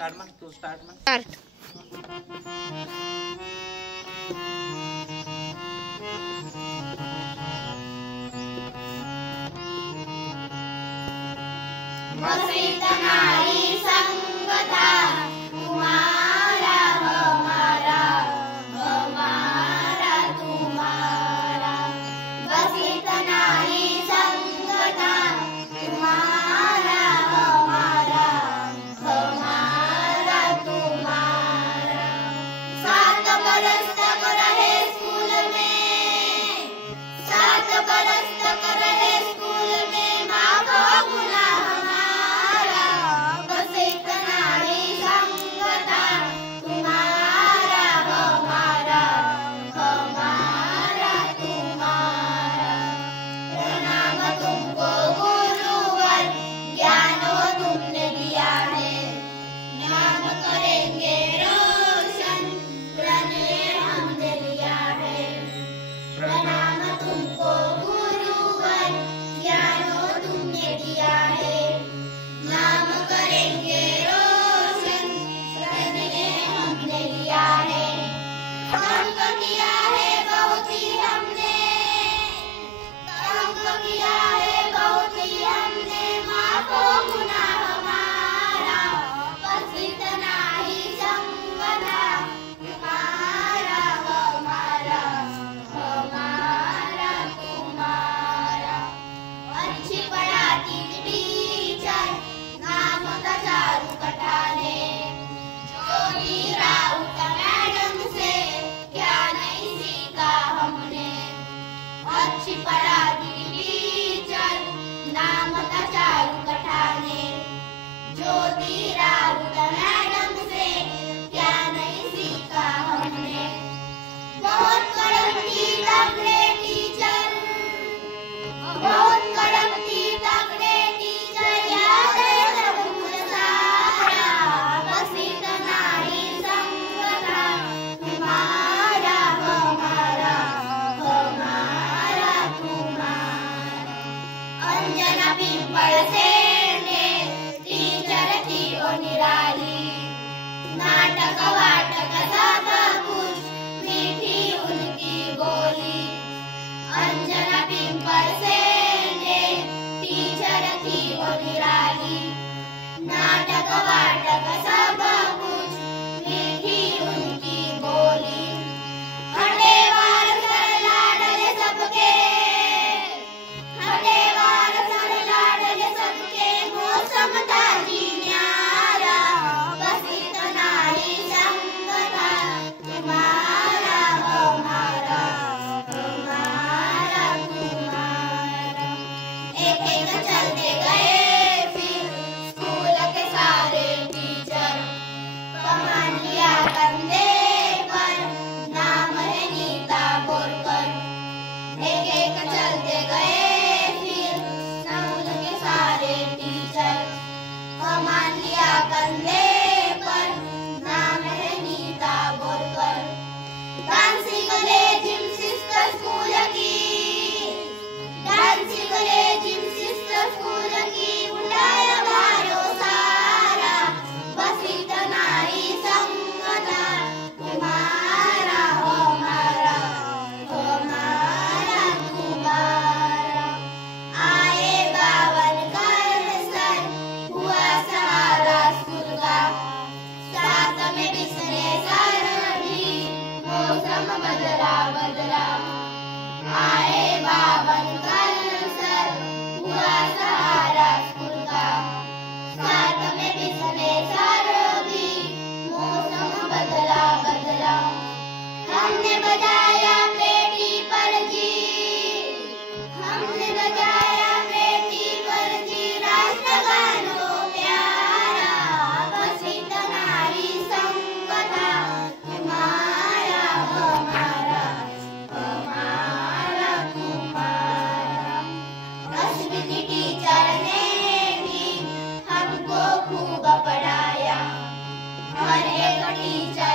Start मग तू start मग start. बसित नारी संगता तुम्हारा हमारा हमारा तुम्हारा. बसित नारी संगता तुम्हारा हमारा हमारा तुम्हारा. 7 बरस तक रहे स्कूल में, 7 बरस तक रहे स्कूल में माफ गुनाह हमारा. बसित नारी संगता तुम्हारा हमारा हमारा तुम्हारा. प्रणाम तुमको गुरुवर, ज्ञान वो तुमने दिया है. नाम करेंगे रोशन, प्रणय हमने लिया है. प्रणाम तुमको गुरुवर, ज्ञान वो तुमने दिया है. नाम करेंगे रोशन, प्रणय हमने लिया है. तंग किया है बहुत ही हमने, तंग किया है बहुत ही हमने. माफ गुनाह हमारा. बसित नारी संगता तुम्हारा हमारा हमारा तुम्हारा. अच्छी पढ़ाती थी टीचर, नाम था चारू कटाने. ज्योति राउत मैडम से क्या नहीं सीखा हमने. अच्छी पढ़ाती थी टीचर, नाम था चारू कटाने. ज्योति राउत मैडम से क्या नहीं सीखा हमने. बहुत कड़क थी तगड़े टीचर, बहुत कड़क थी तगड़े टीचर. याद है सब कुछ सारा. बसित नारी संगता तुम्हारा हमारा हमारा तुम्हारा. अंजना पिंपल सेन टीचर थी वो निराली. नाटक वाटक सब कुछ मीठी उनकी बोली. अंजना पिंपल सेन टीचर थी वो निराली. नाटक वाटक सब कुछ मीठी उनकी बोली. हटेवार सर लाडले सबके, हटेवार सर लाडले सबके. मौसम था जी न्यारा. बसित नारी संगता तुम्हारा हमारा हमारा तुम्हारा. एक एक चलते गए फिर स्कूल के सारे टीचर. कमान लिया कंधे पर, नाम है नीता बोरकर. एक एक चलते गए फिर स्कूल के सारे टीचर. कमान लिया कंधे पर, नाम है नीता बोरकर. डांसिंग ले जिम सिस्टर स्कूल की, डांसिंग ले जिम सिस्टर स्कूल की. उठाया भारो सारा. बसित नारी संगता तुम्हारा हमारा हमारा तुम्हारा. आए 52 सर, हुआ सहारा स्कूल का. साथ में बिसरे सर भी, मौसम बदला बदला. आए 52 सर, हुआ सहारा स्कूल का. साथ में बिसरे सर भी, मौसम बदला बदला. हमने बजाया पेटी पर जी, हमने बजाया पेटी पर जी. राष्ट्रगान वो प्यारा. बसित नारी संगता तुम्हारा हमारा हमारा तुम्हारा. 10वीं की टीचर ने भी हमको खूब पढ़ाया. हर एक टीचर